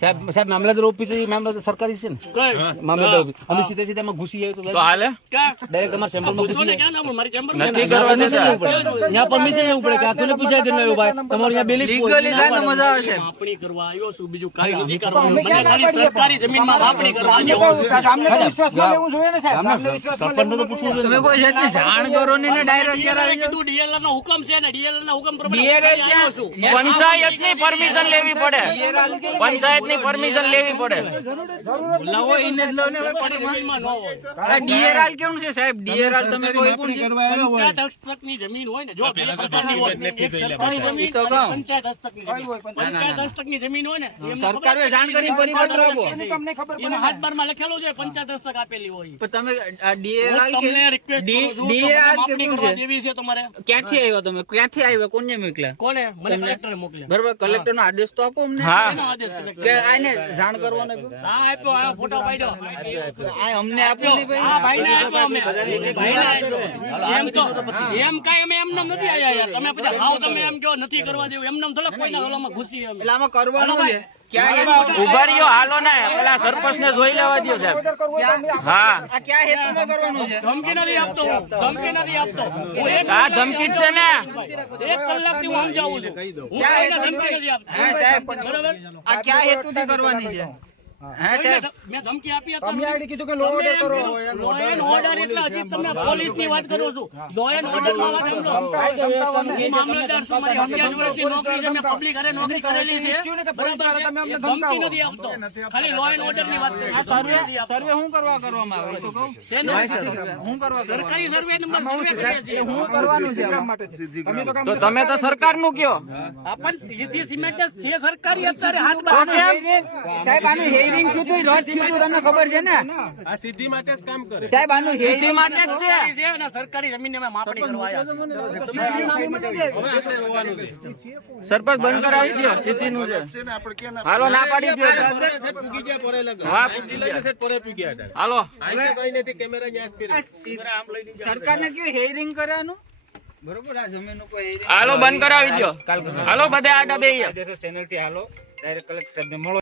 સાહેબ મામલતદાર ઓફિસ મામલતદાર સરકારી છે ને મામલતદાર ઓફિસ અમે સીધે સીધા માં ઘૂસી જાય તો હાલે ડાયરેક્ટ તમારા સેમ્પલ માં ઘૂસી જાય નથી કરવા દે ત્યાં પરમિશન લેવું પડે કે આ કોને પૂછાય કે નહીં ભાઈ તમારે ત્યાં બિલીફ લીગલી થાય તો મજા આવશે માપણી કરવા આવ્યો છું બીજું કાઈ નથી કરવાનું મને ખાલી સરકારી જમીન માં માપણી કરવા આવ્યો અમને તો વિશ્વાસ માં લેવું જોઈએ ને સાહેબ અમને વિશ્વાસ માં લેવું તો પૂછવું જોઈએ તમે કોઈ જાતની જાણ કરો ને ડાયરેક્ટ કરાવી કીધું ડીએલઆર નો હુકમ છે ને ડીએલઆર ના હુકમ પ્રમાણે આવ્યો છું પંચાયત ની પરમિશન લેવી પડે પંચાયત ની પરમિશન લેવી પડે લાવો ઇને લો ને જમીનમાં ન હોય ડીએલઆર કેવું છે સાહેબ ડીએલઆર તમે કોઈ કોણ છે પંચાયત હસ્તક ની જમીન હોય ને જો સરકારી જમીન તો પંચાયત હસ્તક ની જમીન પંચાયત હસ્તક ની જમીન હોય ને સરકારે જાણ કરી પરિપત્ર આપો તમને ખબર પડે હાથ બાર માં લખેલું છે પંચાયત હસ્તક આપેલી હોય પણ તમે ડીએલઆર તમને રિક્વેસ્ટ ડીએલઆર કેવું છે દેવી છે તમારે ક્યાંથી આવ્યો તમે ક્યાંથી આવ્યો કોને મોકલ્યા કોને મને કલેક્ટરે મોકલ્યા બરાબર કલેક્ટર નો આદેશ તો આપો અમને એનો આદેશ કે આને જાણ કરવાનો હા આપ્યો આ ફોટો પાડ્યો આ અમને આપ્યો નહીં ભાઈ આ ભાઈને આપ્યો અમે ભાઈને આપ્યો એમ તો એમ કાઈ અમે એમનામ નથી આયા યાર તમે પછી હાવ તમે એમ કહો નથી કરવા દેવું એમનામ થોડક કોઈના ઓલામાં ઘૂસી અમે એટલે આમાં કરવાનું છે ઉભારીઓ હાલો ને પેલા સરપંચ ને જોઈ લેવા દો સાહેબ હા આ ક્યાં હેતુમાં કરવાનું છે ધમકી નથી આપતો ધમકી નથી આપતો આ ધમકી જ છે ને 1 કલાકથી હું સમજાવું છું ક્યાં ધમકી નથી આપતો હા સાહેબ બરાબર આ ક્યાં હેતુથી કરવાની છે હા સાહેબ મેં ધમકી આપી હતી તમે આડી કીધું કે લો ઓર્ડર કરો લો એન્ડ ઓર્ડર એટલે હજી તમે પોલીસ ની વાત કરો છો લો એન્ડ ઓર્ડર માં વાત કરો મામલતદાર તમારી 11 વર્ષથી નોકરી છે મેં પબ્લિક હારે નોકરી કરેલી છે બરાબર તમે અમને ધમકી નથી આપતો ખાલી લો એન્ડ ઓર્ડર ની વાત કરો આ સર્વે હું કરવામાં આવે તો કહું શેનો હું કરવા સરકારી સર્વે નંબર સર્વે કરે છે હું કરવાનું છે માટે તો તમે તો સરકાર નું કયો આપણ સીધી સિમેન્ટ છે સરકારી અત્યારે હાથમાં સાહેબ આનું હેરિંગ થયું તો રોજ થયું તમને ખબર છે ને આ સીધી માટે જ કામ કરે સાહેબ આનું સીધી માટે જ છે અને સરકારી જમીન માં માપણી કરવા આવ્યા સરપંચ બંધ કરાવી દો સીધી નું છે હાલો ના પાડી દો પૂગી ગયા પરે લગ હા જિલ્લાની સેટ પરે પૂગી ગયા હાલો આઈ કઈ નથી કેમેરા ન્યા સરકારને કયો હેરિંગ કરવાનું બરોબર આ જમીન નું કોઈ હેરિંગ હાલો બંધ કરાવી દો હાલો બધા આડા બે ચેનલ થી હાલો ડાયરેક્ટ કલેક્ટર ને મળો